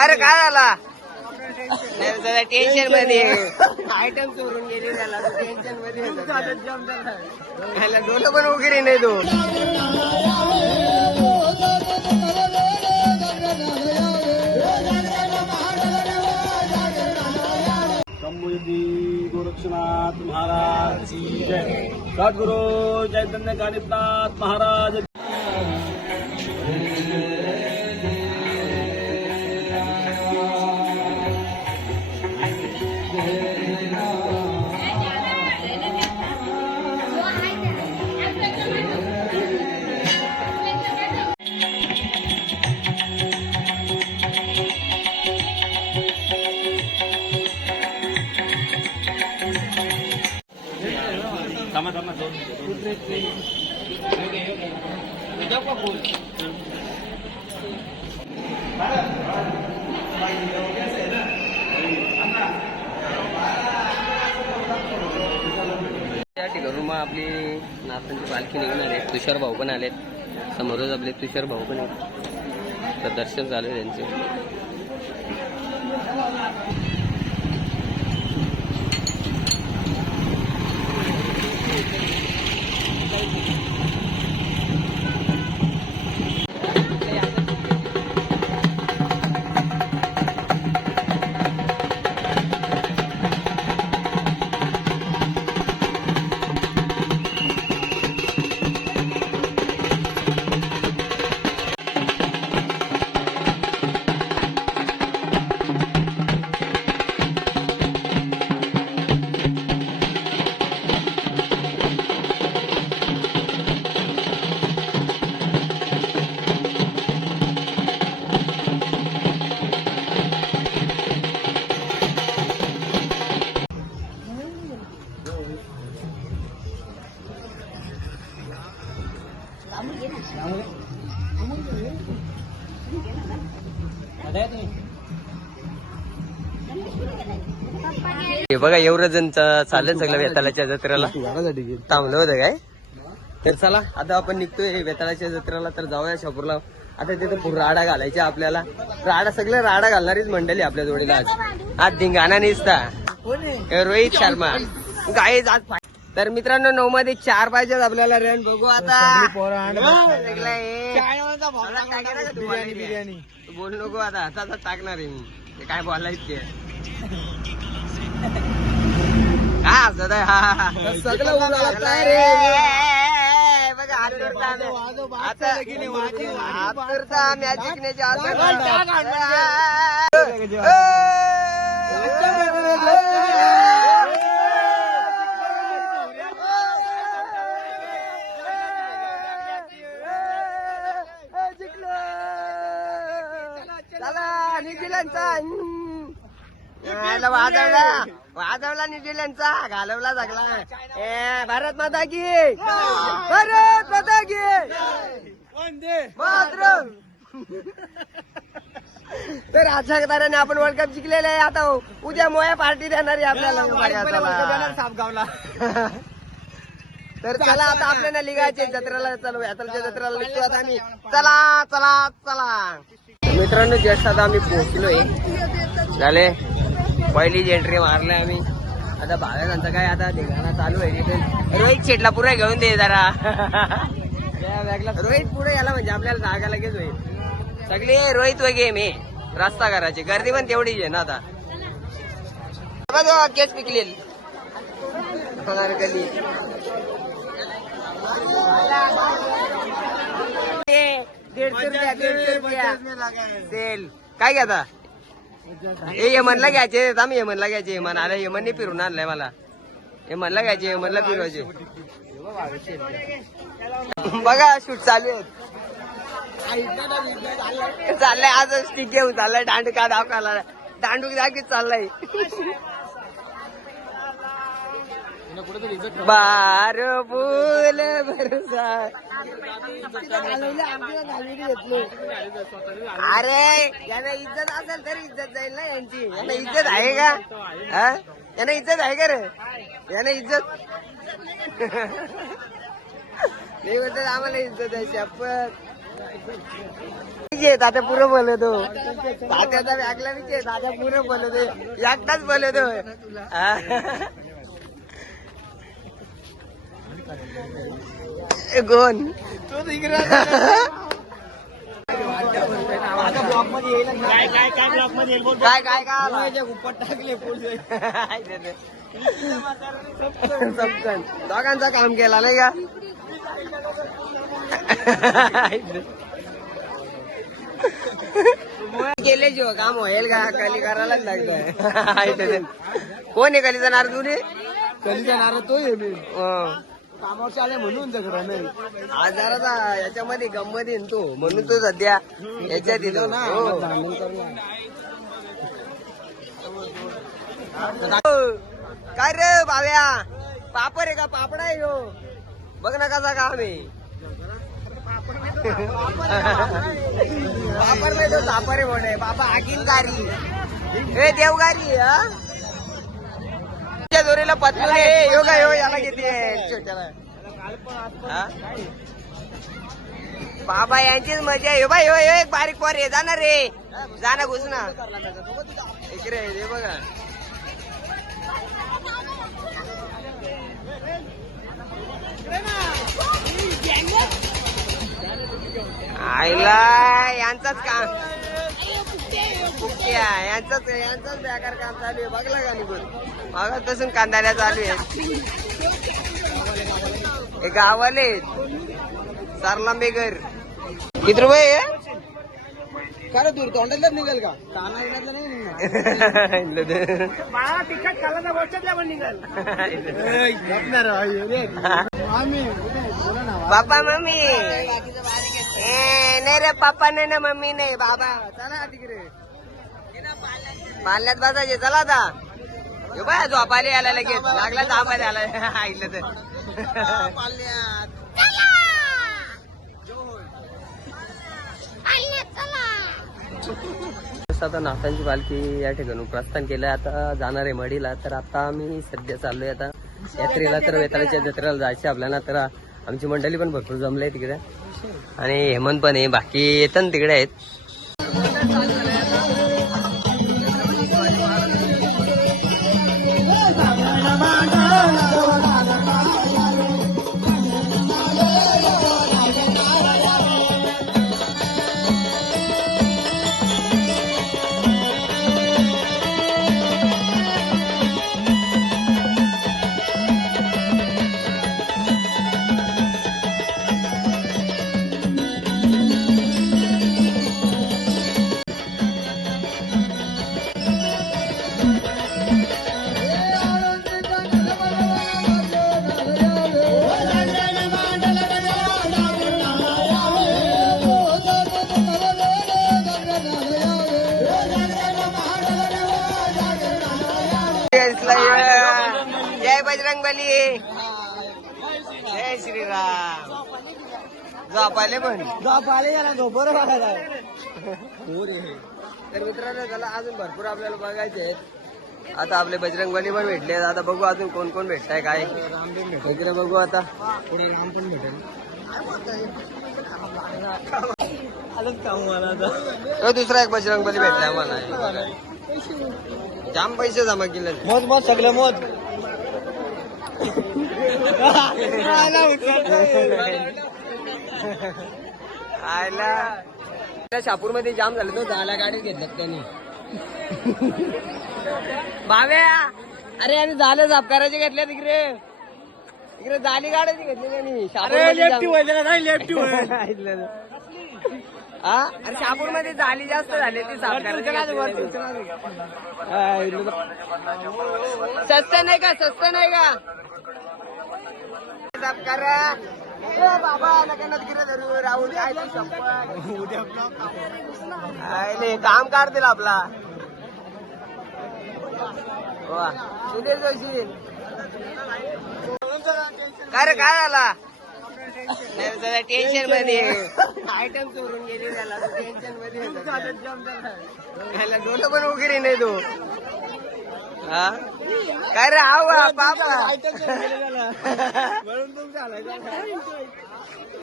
अरे काय झाला? टेन्शनमध्ये आयटम चोरून गेले त्याला टेन्शनमध्ये डोलं पण वगैरे नाही तो. गोरक्षनाथ महाराज की जय. सद्गुरु चैतन्य कानिपनाथ महाराज त्या ठिकाणी मग आपली नातांची पालखी निघून आली तुषार भाऊ पण आलेत. समोरच आपले तुषार भाऊ पण आहेत. तर दर्शन झालं त्यांचे. हे बघा एवढं जण चा- चाललं सगळं वेताळाच्या जत्रेला. थांबलं होतं काय? तर चला आता आपण निघतोय वेताळाच्या जत्रेला तर जाऊया शापूरला आता तिथे राडा घालायच्या आपल्याला. राडा सगळं राडा घालणारीच मंडळी आपल्या जोडीला आज. आज धिंगाणा निसता. रोहित शर्मा. गाय आज तर मित्रांनो नऊ मध्ये चार पाहिजेत आपल्याला रन बघू आता? तू बोल नको आता आता आता टाकणार आहे मी. ते काय बोलायचं? ते हा सदा हा. हा, हा सगळं उडाला काय रे? ए, बघा हात करता आम्ही. आता हात करता आम्ही आज जिंकण्याची हात चला न्यूझीलंडचा वाजवला. वाजवला न्यूझीलंडचा घालवला सगळा. ए भारत माता की. भारत माता की. मातरम. तर आचारदाराने आपण वर्ल्ड कप जिंकलेले आहे आता. उद्या मोया पार्टी देणार आहे आपल्याला सापगावला. तर चला आता आपल्याला लिगायचे जत्रेला. चालू यात्राच्या जत्रेला निघतो आता आम्ही. चला चला. चला मित्रांनो जस्ट आता आम्ही पोहोचलोय. झाले. पहिलीच एंट्री मारले आम्ही. आता भाव्यांचा काय आता? धिंगाणा चालू आहे तिथे. रोहित शेटला पुढे घेऊन दे जरा. रोहित पुढे याला म्हणजे आपल्याला जागा लगेच होईल. सगळे रोहित वगैरे मी रस्ता करायची. गर्दी पण तेवढीच आहे ना आता. बघा केस पिकलेली. गली दीडशे रुपया दीडशे रुपया. सेल. काय घेता? हे यमनला घ्यायचे आम्ही यमनला घ्यायचे यमन आलं यमनने फिरून आणलंय मला. यमनला घ्यायचे यमनला फिरवायचे. बघा शूट चालू आहे चाललंय आज स्टिक घेऊन चाललाय दांडका दाखवायला दांडूक दाखवीत चाललाय. बार बोल भरसा अरे यांना इज्जत असेल तर इज्जत जाईल ना यांची. यांना इज्जत आहे का? हा? यांना इज्जत आहे का रे? यांना इज्जत? नाही म्हणतात आम्हाला इज्जत आहे शपथ. दादा पुरं बोलतो. तात्याचा व्यागला विचार दादा पुरं बोलतो. एकटाच बोलतो. कोण? काय काय काय उपट टाकले सबकन. दोघांचा काम केला नाही का? केले जो काम होईल का? कली करायलाच लागतोय. कोण आहे कलीचा नार तू रे कधी जाणार तो आहे मी हं. कामावर आले म्हणून जगडा नाही. आज जरा याच्यामध्ये गंमत येईन तो. म्हणून तो सध्या याच्यात येतो. ना. काय रे बाव्या? पापड आहे का? पापड आहे हो बघ ना कसा काम आहे पापड नाही तो सापर आहे मोठे बाबा आगीन गारी. हे देवगारी हा? त्या दोरीला पत्नी रे यो का यो याला हा? बाबा यांचीच मजा आहे. बाय हो एक बारीक पोर आहे. जाणार रे. जाना घुस ना. इकडे बघा. आईला यांचाच काम. फुकट्या, यांचाच यांचाच बेकार काम चालू आहे. बघला का निघून मागापासून कांदाऱ्या चालू आहे हे गावाले सरला बेगर किती रुपये आहे? का रे दूर तोंडातलाच निघेल का? ताना येण्यातलं नाही निघणार. मम्मी. ए, नाही रे पापा नाही ना मम्मी नाही. बाबा. चला तिकडे. मानल्यात बसायचे चला आता. हे बाय झोपायला यायला लगेच. लागला झोपायला आला ऐकलं तर. आता नाथांची पालखी या ठिकाणी प्रस्थान केलं आता जाणार आहे मडीला तर आता आम्ही सध्या चाललोय आता. यात्रेला तर वेताळाच्या जत्रेला जायचे आपल्याला. तर आमची मंडळी पण भरपूर जमले तिकडे. आणि हेमंत पण आहे. बाकी येतात तिकडे आहेत. जय श्रीराम. पण. याला झोपर बघायला. तर मित्रांनो त्याला अजून भरपूर आपल्याला बघायचे आहेत. आता आपले बजरंग बली पण भेटले आता बघू अजून कोण कोण भेटताय काय. वगैरे बघू आता. पुढे राम पण भेटेल. दुसरा एक बजरंग बली भेटला आम्हाला. जाम पैसे जमा केले मोज मोज सगळं मोज आयला शापूरमध्ये जाम झालं तो दहाला गाडी घेतल्यात त्यांनी. बाव्या अरे आणि झालं साफ करायचे घेतल्या तिकडे तिकडे झाली गाड्याची घेतली त्यांनी. हा? अरे शापूरमध्ये झाली जास्त झाली ती साफ करायची. स्वस्त नाही का स्वस्त नाही का साफ करा ए बाबा नका गिरा धरू राहुल काय ती शपथ. काम काढतील आपला. वा सुधीर जोशी. काय रे काय झाला? टेन्शनमध्ये. आयटम चोरून गेली त्याला. टेन्शनमध्ये डोलं पण वगैरे नाही तो. हा? काय रे आवा म्हणून तुमच्या